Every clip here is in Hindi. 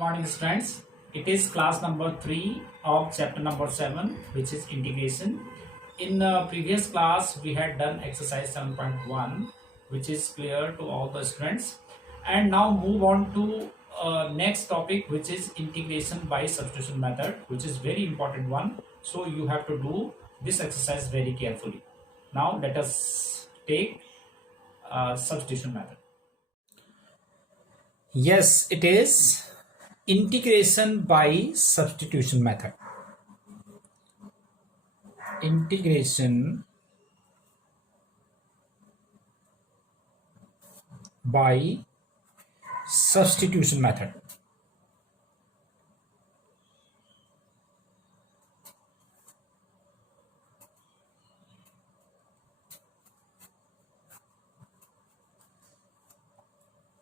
morning, students. It is class number 3 of chapter number 7, which is integration. In the previous class, we had done exercise 7.1, which is clear to all the students. And now move on to next topic, which is integration by substitution method, which is very important one. So you have to do this exercise very carefully. Now let us take substitution method. Yes, it is integration by substitution method. Integration by substitution method.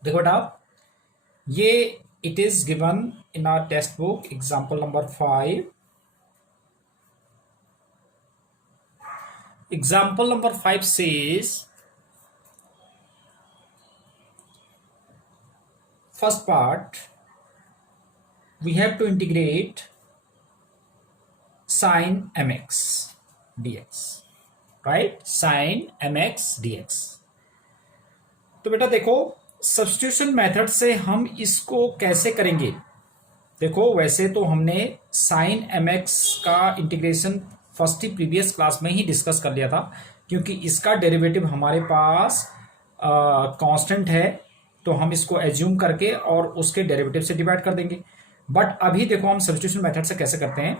देखो बेटा, ये it is given in our textbook example number 5. Example number 5 says, first part, we have to integrate sin mx dx, right? Sin mx dx. तो बेटा देखो, सब्स्टिट्यूशन मेथड से हम इसको कैसे करेंगे। देखो वैसे तो हमने साइन mx का इंटीग्रेशन फर्स्ट ही प्रीवियस क्लास में ही डिस्कस कर लिया था, क्योंकि इसका डेरिवेटिव हमारे पास कांस्टेंट है, तो हम इसको एज्यूम करके और उसके डेरिवेटिव से डिवाइड कर देंगे। बट अभी देखो हम सब्स्टिट्यूशन मेथड से कैसे करते हैं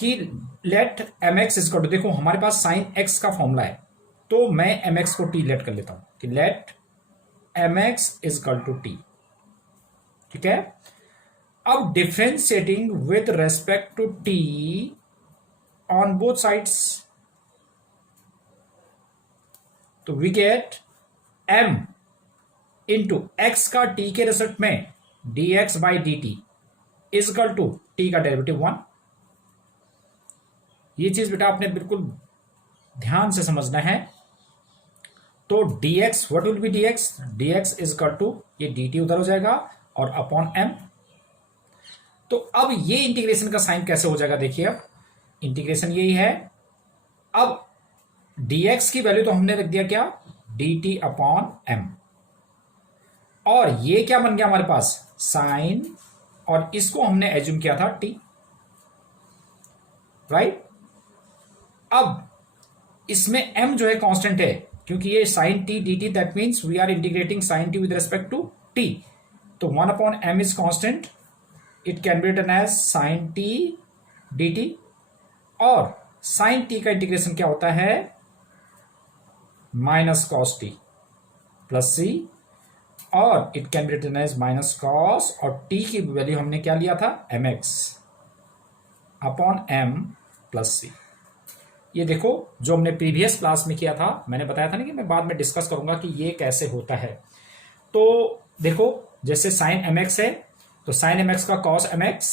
कि let mx is equal to, देखो हमारे पास साइन x का फॉर्मूला है, तो मैं mx को t लेट कर लेता हूं कि let mx is equal to t। ठीक है, अब differentiating with respect to t on both sides, तो we get m into x का t के रिजल्ट में dx by dt is equal to t का डेरिवेटिव 1। ये चीज बेटा आपने बिल्कुल ध्यान से समझना है। तो dx, what will be dx? dx is equal to, ये dt उधर हो जाएगा और अपॉन m। तो अब ये इंटीग्रेशन का साइन कैसे हो जाएगा, देखिए अब इंटीग्रेशन यही है। अब dx की वैल्यू तो हमने रख दिया क्या, dt अपॉन m, और ये क्या बन गया हमारे पास साइन, और इसको हमने एज्यूम किया था t, राइट। अब इसमें m जो है कांस्टेंट है, क्योंकि ये sine t d t, that means we are integrating sine t with respect to T, तो 1 upon m is constant, it can be written as sine t d t, और साइन टी का इंटीग्रेशन क्या होता है, minus cos t plus c, और it can be written as minus cos, और टी की वैल्यू हमने क्या लिया था, m x upon m plus c. ये देखो जो हमने प्रीवियस क्लास में किया था, मैंने बताया था ना कि मैं बाद में डिस्कस करूंगा कि ये कैसे होता है। तो देखो जैसे साइन एम एक्स है, तो साइन एम एक्स का कॉस एम एक्स,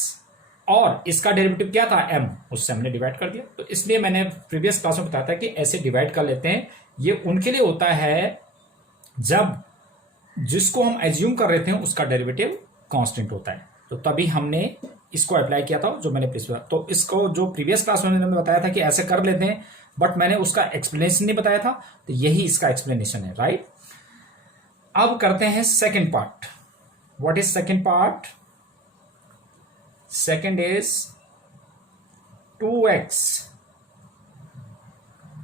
और इसका डेरिवेटिव क्या था m, उससे हमने डिवाइड कर दिया। तो इसलिए मैंने प्रीवियस क्लास में बताया था कि ऐसे डिवाइड कर लेते हैं। ये उनके लिए होता है जब जिसको हम एज्यूम कर रहे थे उसका डेरिवेटिव कांस्टेंट होता है, तो तभी हमने इसको अप्लाई किया था जो मैंने तो इसको जो प्रीवियस क्लास में मैंने बताया था कि ऐसे कर लेते हैं, बट मैंने उसका एक्सप्लेनेशन नहीं बताया था, तो यही इसका एक्सप्लेनेशन है, राइट। अब करते हैं second part. What is second part? Second is 2x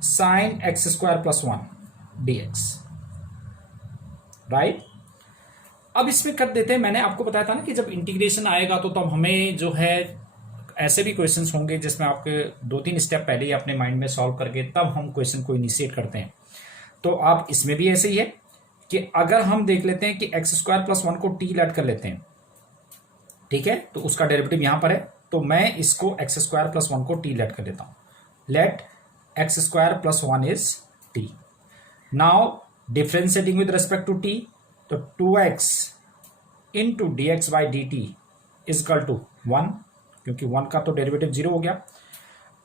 sine x square plus 1 dx, right. अब इसमें कर देते हैं, मैंने आपको बताया था ना कि जब इंटीग्रेशन आएगा तो तब हमें जो है ऐसे भी क्वेश्चंस होंगे जिसमें आपके 2-3 स्टेप पहले ही अपने माइंड में सॉल्व करके तब हम क्वेश्चन को इनिशिएट करते हैं। तो आप इसमें भी ऐसे ही है कि अगर हम देख लेते हैं कि एक्स स्क्वायर प्लस 1 को टी लेट कर लेते हैं, ठीक है, तो उसका डेरिवेटिव यहां पर है, तो मैं इसको एक्स स्क्वायर प्लस 1 को टी लेट कर देता हूं, let x square plus 1 is T. Now differentiating with respect to T, तो 2x into D x by D T is equal to 1, क्योंकि 1 का तो डेरिवेटिव 0 हो गया।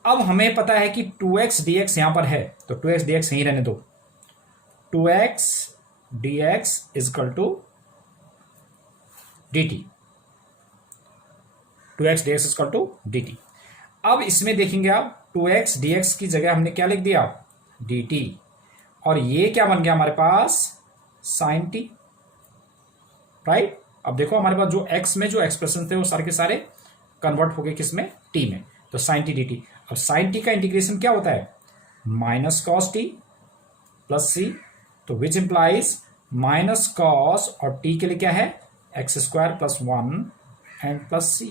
अब हमें पता है कि 2x dx यहां पर है, तो 2x dx यहीं रहने दो, 2x dx is equal to dt, 2x dx equal to dt। अब इसमें देखेंगे आप 2x dx की जगह हमने क्या लिख दिया, dt, और ये क्या बन गया हमारे पास, sin t, राइट। अब देखो हमारे पास जो x में जो एक्सप्रेशन थे वो सारे के सारे कन्वर्ट हो गए किस में, t में, तो sin t dt। अब sin t का इंटीग्रेशन क्या होता है, minus cos t plus c, तो विच इंप्लाइज माइनस कॉस और t के लिए क्या है, x square plus 1 and plus c,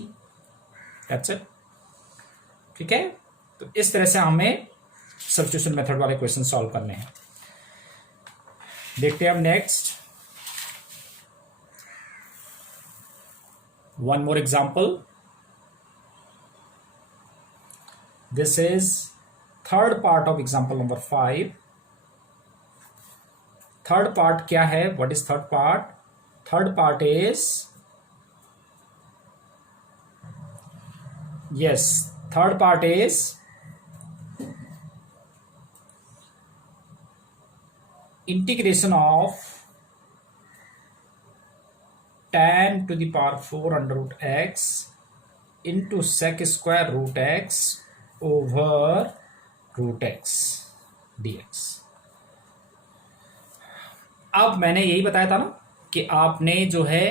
that's it. ठीक है, तो इस तरह से हमें सब्स्टिट्यूशन मेथड वाले क्वेश्चन सॉल्व करने हैं। देखते हैं हम next one more example. This is third part of example number 5। Third part क्या है, what is third part, third part is, yes, third part is integration of tan to the power 4 under root x into sec square root x over root x dx। अब मैंने यही बताया था ना कि आपने जो है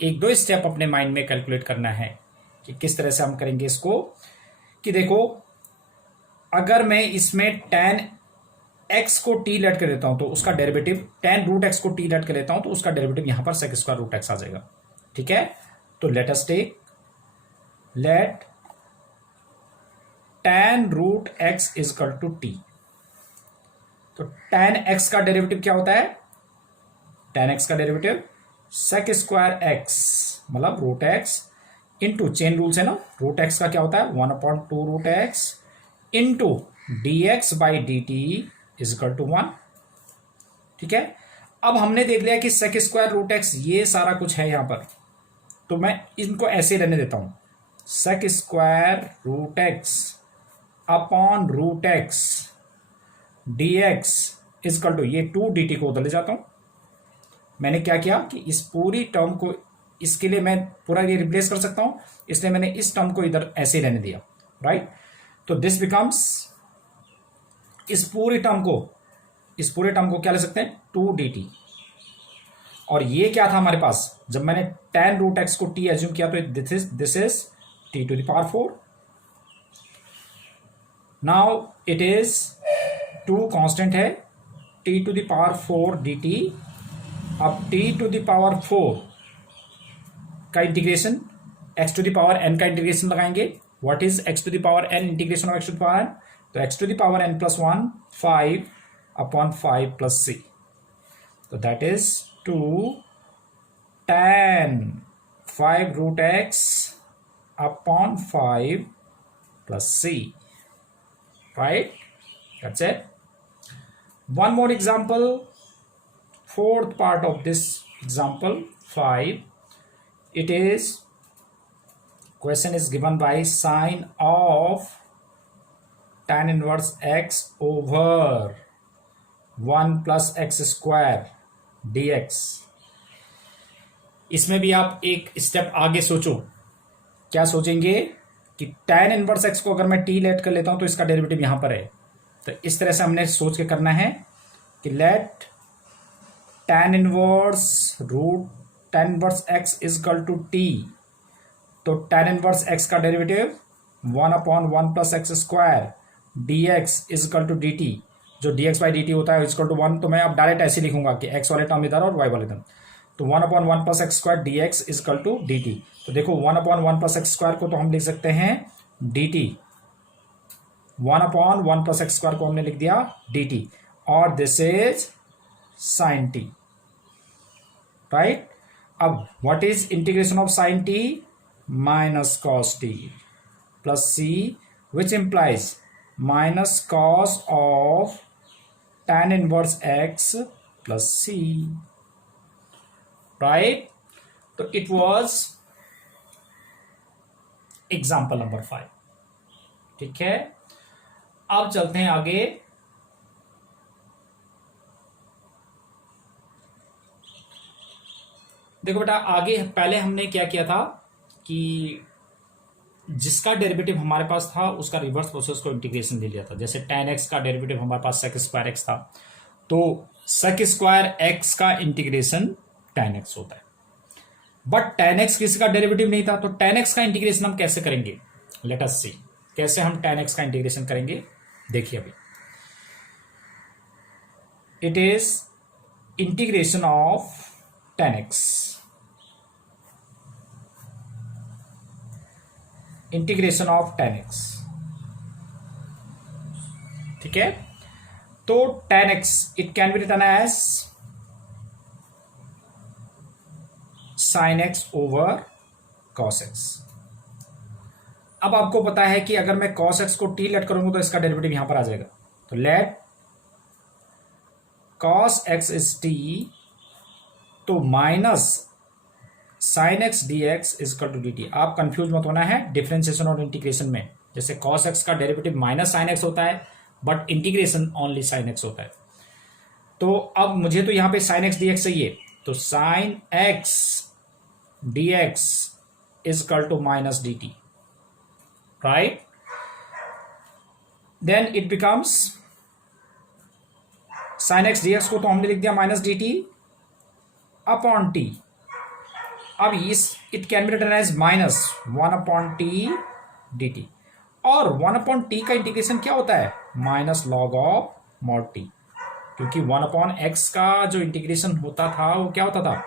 एक दो स्टेप अपने माइंड में कैलकुलेट करना है कि किस तरह से हम करेंगे इसको। कि देखो अगर मैं इसमें tan x को t लेट कर देता हूं तो उसका डेरिवेटिव, tan रूट x को t लेट कर लेता हूं तो उसका डेरिवेटिव यहां पर sec स्क्वायर रूट x आ जाएगा। ठीक है, तो let us take, let tan root x is equal to t। तो tan x का डेरिवेटिव क्या होता है, tan x का डेरिवेटिव sec स्क्वायर x मतलब root x into, chain rules है ना, रूट एक्स का क्या होता है 1/2 root x into D x by D T is equal to 1। ठीक है, अब हमने देख लिया कि सेक स्क्वायर रूट एक्स ये सारा कुछ है यहां पर, तो मैं इनको ऐसे रहने देता हूं, sec square root x upon root x d x is equal to, ये 2 डी टी को उधर ले जाता हूं। मैंने क्या किया कि इस पूरी टर्म को, इसके लिए मैं पूरा ये रिप्लेस कर सकता हूं, इसलिए मैंने इस टर्म को इधर ऐसे रहने दिया, राइट। तो दिस बिकम्स, इस पूरे टर्म को क्या ले सकते हैं 2 dt, और ये क्या था हमारे पास, जब मैंने tan रूट एक्स को t एज्यूम किया तो this is t to the power 4। Now it is 2 constant है, t to the power 4 dt। अब t टू द पावर 4 का integration, x to the power n का इंटीग्रेशन लगाएंगे। What is x to the power n, integration of x to the power n, तो x to the power n plus 1 5 upon 5 plus c, तो that is 2 tan 5 root x upon 5 plus c, right, that's it. One more example, fourth part of this example 5, it is, question is given by sine of tan inverse x over 1 plus x square dx। इसमें भी आप एक स्टेप आगे सोचो, क्या सोचेंगे कि tan इनवर्स x को अगर मैं t लेट कर लेता हूं तो इसका डेरिवेटिव यहां पर है, तो इस तरह से हमने सोच के करना है कि let tan inverse x is equal to t, तो tan इनवर्स x का derivative 1/1 plus x square dx is equal to dt, जो dx बाई dt होता है इज इक्वल टू 1। तो मैं अब डायरेक्ट ऐसे लिखूंगा कि x वाले टर्म इधर और y वाले टर्म, तो 1/1 plus x square dx is equal to dt। तो देखो 1/1 प्लस एक्स स्क्वायर को तो हम लिख सकते हैं dt, 1/1 प्लस एक्स स्क्वायर को हमने लिख दिया dt, और this is sine t, right. अब what is integration of sine t, minus cos t plus c, which implies minus cos of tan inverse x plus c, right. तो इट वॉज एग्जाम्पल नंबर 5। ठीक है, अब चलते हैं आगे। देखो बेटा, आगे पहले हमने क्या किया था कि जिसका डेरिवेटिव हमारे पास था उसका रिवर्स प्रोसेस को इंटीग्रेशन ले लिया था। जैसे tan x का डेरिवेटिव हमारे पास sec स्क्वायर x था, तो sec स्क्वायर x का इंटीग्रेशन tan x होता है। बट tan x किसी का डेरिवेटिव नहीं था, तो tan x का इंटीग्रेशन हम कैसे करेंगे? लेट अस सी कैसे हम tan x का इंटीग्रेशन करेंगे। देखिए अभी it is integration of tan x, integration of tan x, ठीक है। तो tan x it can be written as sin x over cos x। अब आपको पता है कि अगर मैं cos x को t लेट करूंगा तो इसका डेरिवेटिव यहां पर आ जाएगा। तो let cos x is t, तो minus sin x dx is equal to dt। आप कंफ्यूज मत होना है डिफरेंशिएशन और इंटीग्रेशन में। जैसे cos x का डेरिवेटिव माइनस sin x होता है, but integration only sin x होता है। तो अब मुझे तो यहां पे sin x dx चाहिए, तो sin x dx is equal to minus dt, right. Then it becomes sin x dx को तो हमने लिख दिया माइनस dt अपॉन t। अब इस it can be written as minus 1 upon t dt, और 1 अपॉन टी का इंटीग्रेशन क्या होता है? Minus log of mod T, क्योंकि 1 अपॉन एक्स का जो इंटीग्रेशन होता था वो क्या होता था?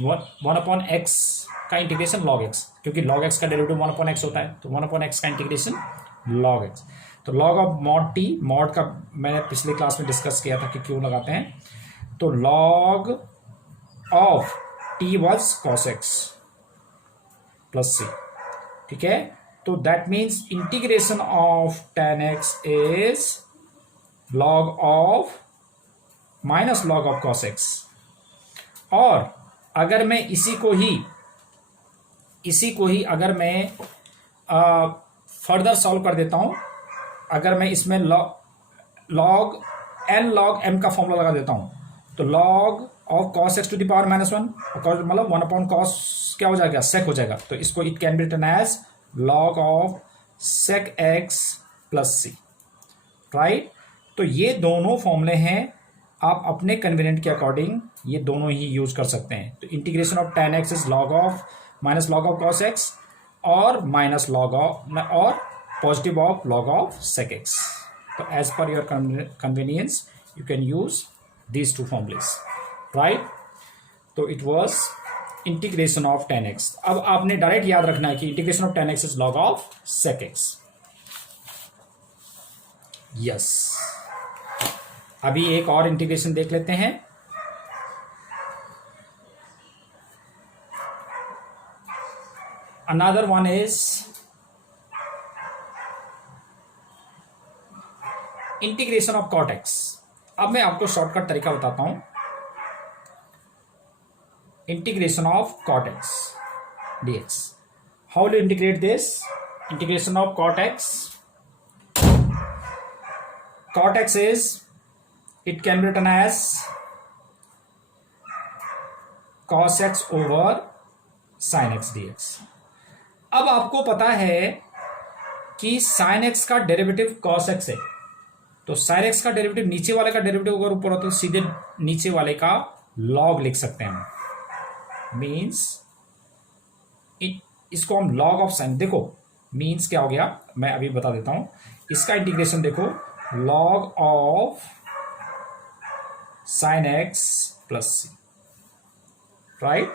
1 अपॉन एक्स का इंटीग्रेशन लॉग एक्स, क्योंकि लॉग एक्स का डेरिवेटिव 1 अपॉन एक्स होता है, तो 1 अपॉन एक्स का इंटीग्रेशन लॉग एक्स। तो log of mod T, mod का मैंने पिछले क्लास में डिस्कस किया था कि क्यों लगाते हैं। तो log of T was cos x plus c, ठीक है। तो that means integration of tan x is log of minus log of cos x। और अगर मैं इसी को ही अगर मैं फर्दर सॉल्व कर देता हूं, अगर मैं इसमें log n log m का फॉर्मूला लगा देता हूं, तो log of cos x to the power minus 1, मतलब 1 अपॉन cos क्या हो जाएगा? sec हो जाएगा। तो इसको it can be written as log of sec x plus c, right. तो ये दोनों फॉर्मूले हैं, आप अपने कन्वीनियंट के अकॉर्डिंग ये दोनों ही यूज कर सकते हैं। तो integration of tan x is log of minus log of cos x, और माइनस log ऑफ और positive of log of sec x। तो as per your convenience you can use these two formulas, right. तो it was integration of tan x। अब आपने डायरेक्ट याद रखना है कि integration of tan x is log of sec x। Yes, अभी एक और इंटीग्रेशन देख लेते हैं। Another one is integration of cot x। अब मैं आपको शॉर्टकट तरीका बताता हूं। Integration of cot x dx, how will you integrate this? Integration of cot x is, it can be written as cos x over sin x dx। अब आपको पता है कि sin x का डेरिवेटिव cos x है, तो sin x का डेरिवेटिव नीचे वाले का डेरिवेटिव अगर ऊपर हो तो सीधे नीचे वाले का log लिख सकते हैं। मीन्स इसको हम log ऑफ साइन, देखो मीन्स क्या हो गया मैं अभी बता देता हूं। इसका इंटीग्रेशन देखो, log of sine x plus c, right.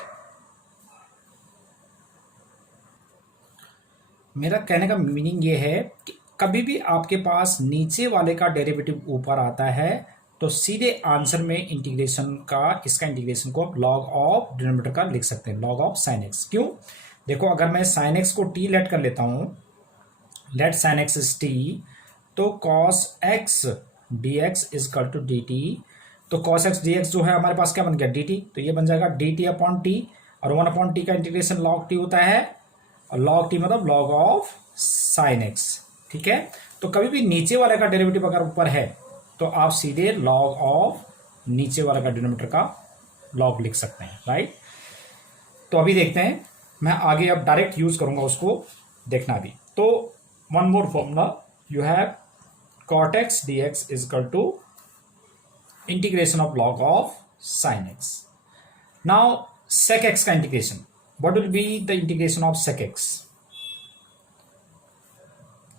मेरा कहने का मीनिंग ये है कि कभी भी आपके पास नीचे वाले का डेरिवेटिव ऊपर आता है तो सीधे आंसर में इंटीग्रेशन का, इसका इंटीग्रेशन को आप log ऑफ डिनोमिनेटर का लिख सकते हैं, log ऑफ साइन एक्स। क्यों? देखो अगर मैं साइन एक्स को t लेट कर लेता हूं, let sine x is t, तो cos x dx is equal to dt। तो cos x dx जो है हमारे पास क्या बन गया? dt। तो ये बन जाएगा dt अपॉन t, और 1 अपॉन t का इंटीग्रेशन log t होता है, और log t मतलब log ऑफ साइन x, ठीक है। तो कभी भी नीचे वाले का डेरिवेटिव अगर ऊपर है तो आप सीधे log ऑफ नीचे वाले का डिनोमिनेटर का log लिख सकते हैं, राइट। तो अभी देखते हैं, मैं आगे अब डायरेक्ट यूज करूंगा उसको देखना भी। तो one more formula you have cot x dx is equal to integration of log of sin x. Now sec x का integration, what will be the integration of sec x?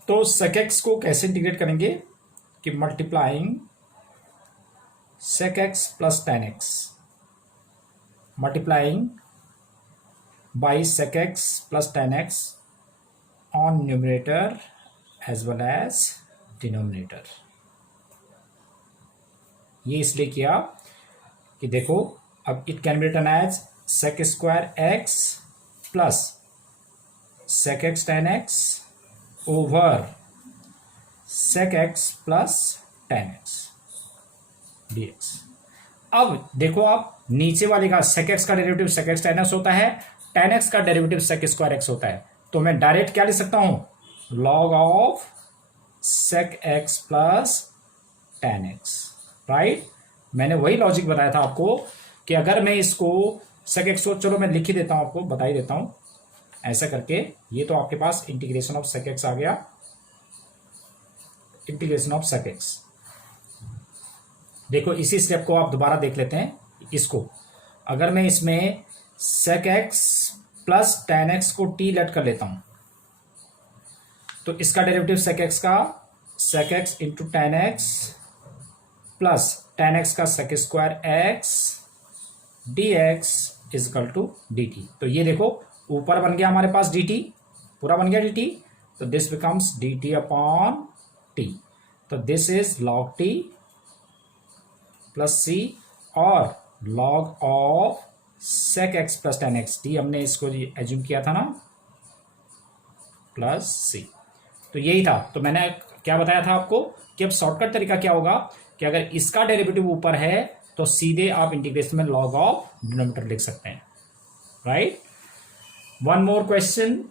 तो sec x को कैसे इंटीग्रेट करेंगे कि multiplying sec x plus tan x, multiplying by sec x plus tan x on numerator as well as denominator. ये इसलिए किया कि देखो अब it can be written as sec square x plus sec x tan x over sec x plus tan x d x. अब देखो आप नीचे वाले का सेक एक्स का derivative sec x tan x होता है, टेन एक्स का डेरिवेटिव सेक स्क्वायर एक्स होता है, तो मैं डायरेक्ट क्या लिख सकता हूं, log of sec x plus tan x, right. मैंने वही लॉजिक बताया था आपको कि अगर मैं इसको sec x को, चलो मैं लिख ही देता हूं, आपको बता ही देता हूं ऐसा करके। ये तो आपके पास इंटीग्रेशन ऑफ sec x आ गया, इंटीग्रेशन ऑफ sec x। देखो इसी स्टेप को आप दोबारा देख लेते हैं। इसको अगर मैं इसमें sec x plus tan x को t लेट कर लेता हूं, तो इसका डेरिवेटिव sec x का sec x into tan x plus tan x का sec square x dx is equal to dt। तो ये देखो ऊपर बन गया हमारे पास dt, पूरा बन गया dt, तो this becomes dt upon t। तो this is log t plus c और log of sec x plus tan x, t हमने इसको एज्यूम किया था ना, प्लस c। तो यही था। तो मैंने क्या बताया था आपको कि अब शॉर्टकट तरीका क्या होगा कि अगर इसका डेरिवेटिव ऊपर है तो सीधे आप इंटीग्रेशन में लॉग ऑफ डिनोमिनेटर लिख सकते हैं, राइट। वन मोर क्वेश्चन,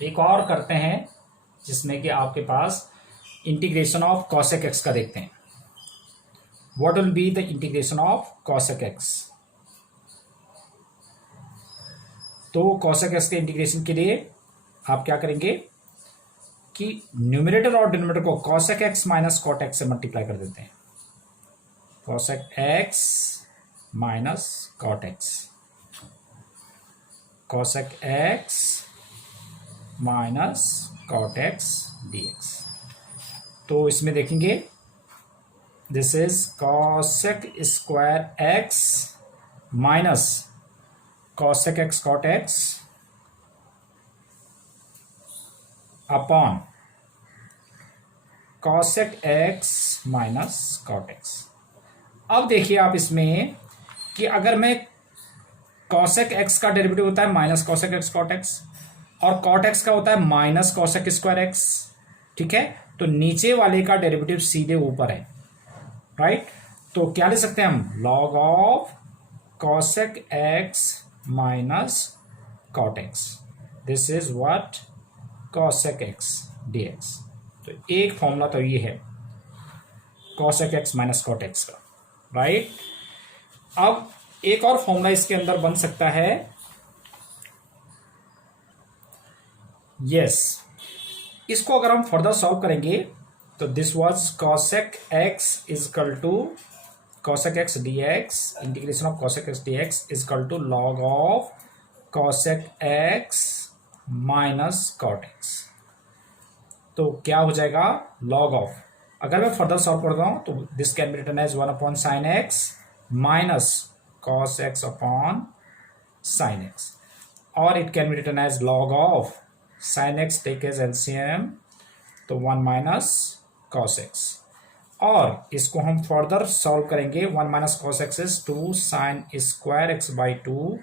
एक और करते हैं जिसमें कि आपके पास इंटीग्रेशन ऑफ cosec x का देखते हैं। What will be the integration of cosec x? तो cosec x के इंटीग्रेशन के लिए आप क्या करेंगे कि न्यूमरेटर और डिनोमिनेटर को cosec x minus cot x से मल्टीप्लाई कर देते हैं। cosec x minus cot x, cosec x minus cot x dx। तो इसमें देखेंगे this is cosec square x minus cosec x cot x upon cosec x minus cot x। अब देखिए आप इसमें कि अगर मैं cosec x का डेरिवेटिव होता है minus cosec x cot x और cot x का होता है माइनस cosec स्क्वायर x, ठीक है। तो नीचे वाले का डेरिवेटिव सीधे ऊपर है, राइट। तो क्या ले सकते हैं हम, log of cosec x minus cot x, this is what cosec x dx। तो एक फॉर्मूला तो ये है cosec x minus cot x का, राइट। अब एक और फॉर्मूला इसके अंदर बन सकता है, यस। इसको अगर हम फर्दर सॉल्व करेंगे तो this was cosec x is equal to cosec x dx, integration of cosec x dx is equal to log of cosec x minus cot x। तो क्या हो जाएगा, log ऑफ, अगर मैं फर्दर सॉल्व करता हूं तो this can be written as 1 upon sine x minus cos x upon sine x, और it can be written as log of sine x take as LCM, तो 1 माइनस cos x। और इसको हम फर्दर सॉल्व करेंगे, 1 minus cos x is 2 sine square x by 2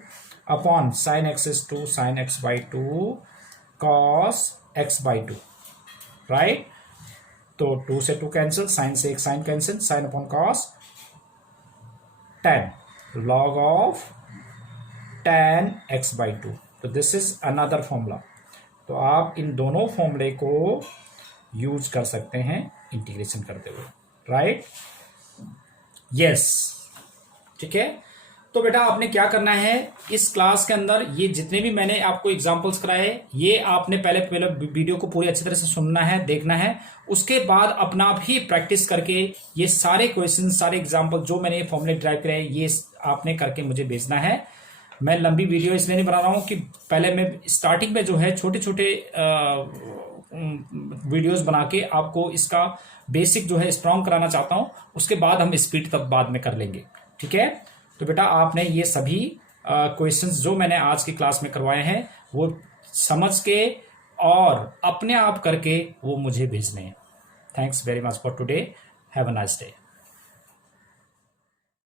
upon sine x is 2 sine x by 2 cos x by 2, right. तो 2 से 2 कैंसिल, साइन से एक sine cancel, sine upon cos tan, log of tan x by 2। तो दिस इज अनदर फॉर्मूला। तो आप इन दोनों फॉर्मूले को यूज कर सकते हैं इंटीग्रेशन करते हुए, राइट, यस, ठीक है। तो बेटा आपने क्या करना है इस क्लास के अंदर, ये जितने भी मैंने आपको एग्जांपल्स कराए ये आपने पहले वीडियो को पूरी अच्छी तरह से सुनना है, देखना है। उसके बाद अपना आप ही प्रैक्टिस करके ये सारे क्वेश्चन, सारे एग्जांपल जो मैंने फॉर्मूले ड्राइव कराए ये आपने करके मुझे भेजना है। मैं लंबी वीडियो इसलिए नहीं बना रहा हूँ कि पहले मैं स्टार्टिंग में जो है छोटे छोटे वीडियोस बना के आपको इसका बेसिक जो है स्ट्रॉन्ग कराना चाहता हूँ, उसके बाद हम स्पीड तक बाद में कर लेंगे, ठीक है। तो बेटा आपने ये सभी क्वेश्चंस जो मैंने आज की क्लास में करवाए हैं वो समझ के और अपने आप करके वो मुझे भेजने हैं। Thanks very much for today, have a nice day.